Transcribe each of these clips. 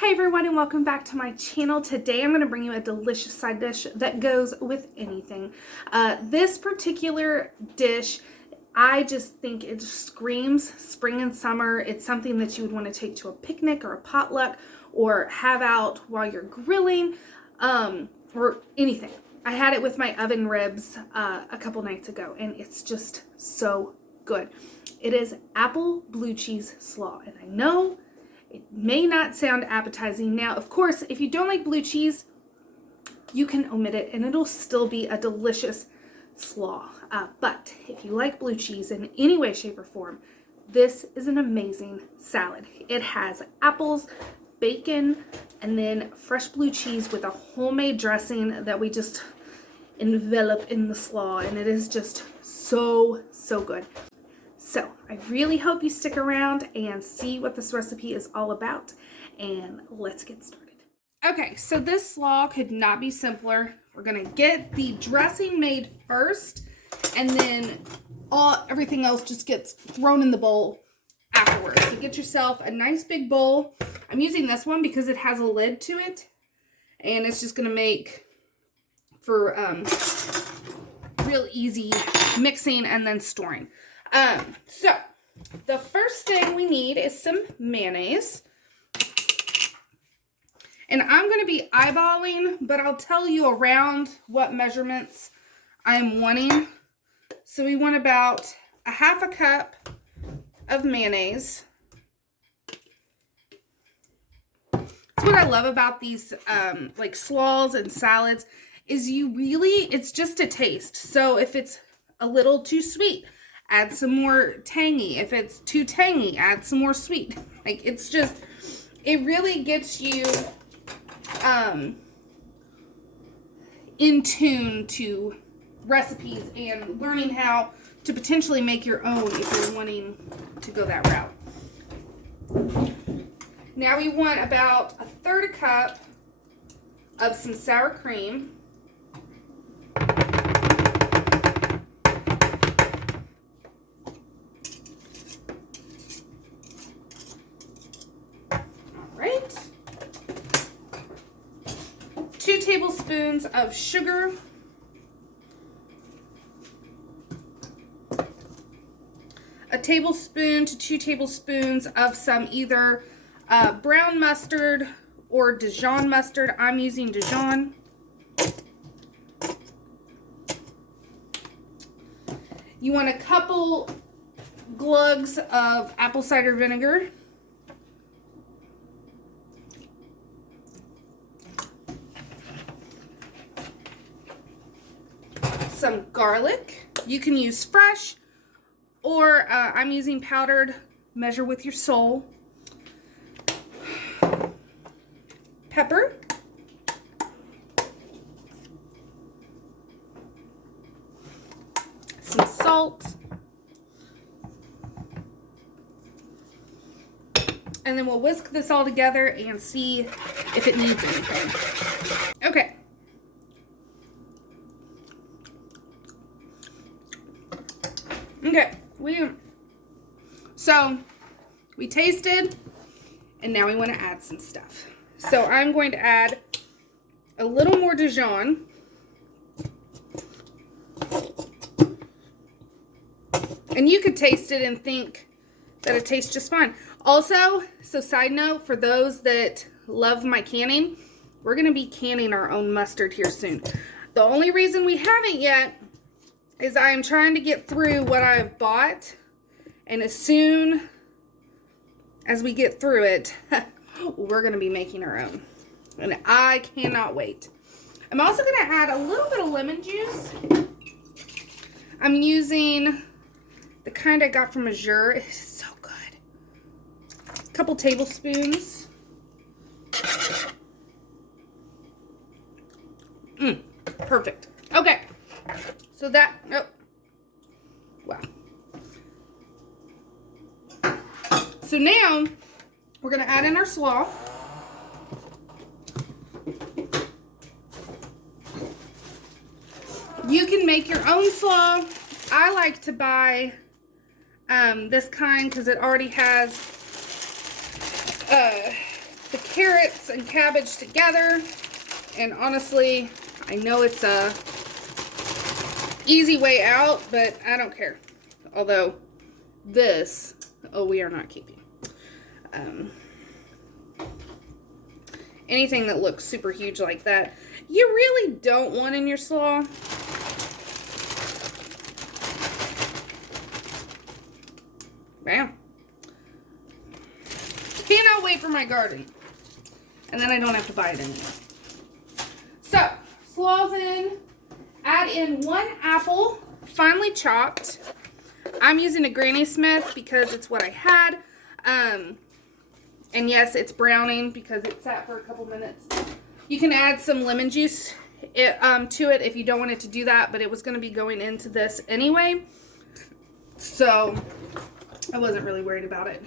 Hi everyone and welcome back to my channel. Today I'm going to bring you a delicious side dish that goes with anything. This particular dish, I just think it screams spring and summer. It's something that you would want to take to a picnic or a potluck or have out while you're grilling or anything. I had it with my oven ribs a couple nights ago and it's just so good. It is apple blue cheese slaw, and I know it may not sound appetizing. Now, of course, if you don't like blue cheese, you can omit it and it'll still be a delicious slaw. But if you like blue cheese in any way, shape, or form, this is an amazing salad. It has apples, bacon, and then fresh blue cheese with a homemade dressing that we just envelop in the slaw, and it is just so good. So I really hope you stick around and see what this recipe is all about, and let's get started. Okay, so this slaw could not be simpler. We're gonna get the dressing made first, and then everything else just gets thrown in the bowl afterwards. So get yourself a nice big bowl. I'm using this one because it has a lid to it, and it's just gonna make for real easy mixing and then storing. So the first thing we need is some mayonnaise, and I'm going to be eyeballing, but I'll tell you around what measurements I'm wanting. So we want about a half a cup of mayonnaise. That's what I love about these like slaws and salads is it's just a taste. So if it's a little too sweet, add some more tangy. If it's too tangy, add some more sweet. Like, it's just, it really gets you in tune to recipes and learning how to potentially make your own if you're wanting to go that route. Now we want about a third cup of some sour cream. Right. 2 tablespoons of sugar. A tablespoon to 2 tablespoons of some either brown mustard or Dijon mustard. I'm using Dijon. You want a couple glugs of apple cider vinegar. Some garlic. You can use fresh, or I'm using powdered. Measure with your soul. Pepper. Some salt. And then we'll whisk this all together and see if it needs anything. Okay. Okay, we tasted, and now we want to add some stuff. So I'm going to add a little more Dijon. And you could taste it and think that it tastes just fine. Also, so side note, for those that love my canning, we're going to be canning our own mustard here soon. The only reason we haven't yet is I am trying to get through what I've bought, and as soon as we get through it, we're going to be making our own, and I cannot wait. I'm also going to add a little bit of lemon juice. I'm using the kind I got from Azure. It's so good. A couple tablespoons. Perfect. Okay. So that, wow. So now we're going to add in our slaw. You can make your own slaw. I like to buy this kind because it already has the carrot carrots and cabbage together. And honestly, I know it's a easy way out, but I don't care. Although this, oh, we are not keeping. Anything that looks super huge like that, you really don't want in your slaw. Wow. Cannot wait for my garden. And then I don't have to buy it anymore. So, slaw's in. Add in 1 apple, finely chopped. I'm using a Granny Smith because it's what I had. And yes, it's browning because it sat for a couple minutes. You can add some lemon juice to it if you don't want it to do that, but it was going to be going into this anyway. So, I wasn't really worried about it.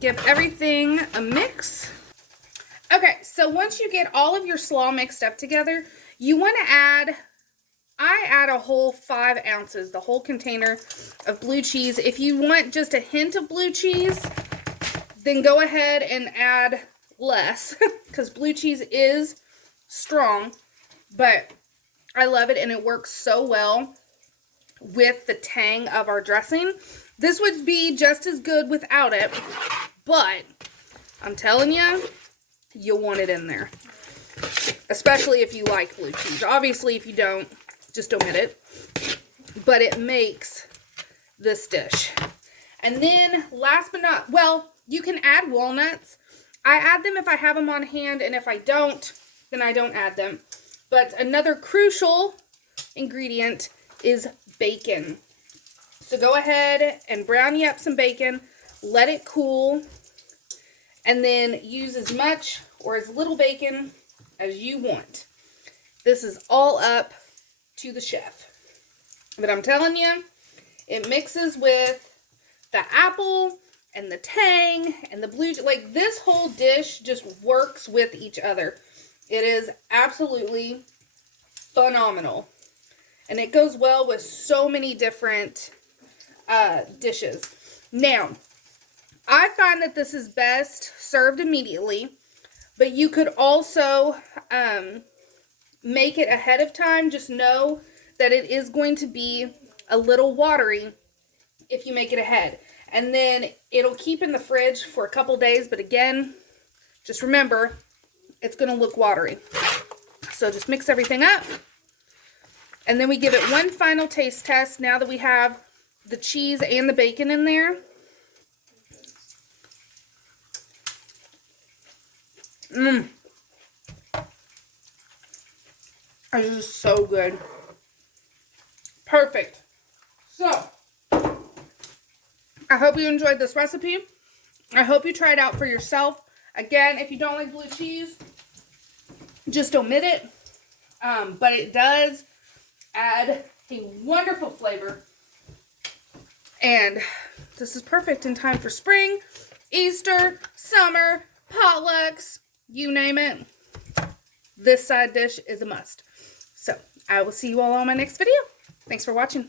Give everything a mix. Okay, so once you get all of your slaw mixed up together, you want to add, I add a whole 5 ounces, the whole container of blue cheese. If you want just a hint of blue cheese, then go ahead and add less, because blue cheese is strong, but I love it and it works so well with the tang of our dressing. This would be just as good without it, but I'm telling you, you'll want it in there. Especially if you like blue cheese. Obviously, if you don't, just omit it. But it makes this dish. And then, last but not, well, you can add walnuts. I add them if I have them on hand, and if I don't, then I don't add them. But another crucial ingredient is bacon. So go ahead and brown you up some bacon, let it cool, and then use as much or as little bacon as you want. This is all up to the chef. But I'm telling you, it mixes with the apple and the tang and the blue, like this whole dish just works with each other. It is absolutely phenomenal. And it goes well with so many different dishes. Now, I find that this is best served immediately, but you could also make it ahead of time. Just know that it is going to be a little watery if you make it ahead. And then it'll keep in the fridge for a couple days, but again, just remember, it's going to look watery. So just mix everything up. And then we give it one final taste test now that we have the cheese and the bacon in there. Mmm. It is so good. Perfect. So, I hope you enjoyed this recipe. I hope you try it out for yourself. Again, if you don't like blue cheese, just omit it. But it does add a wonderful flavor. And this is perfect in time for spring, Easter, summer, potlucks, you name it. This side dish is a must. So, I will see you all on my next video. Thanks for watching.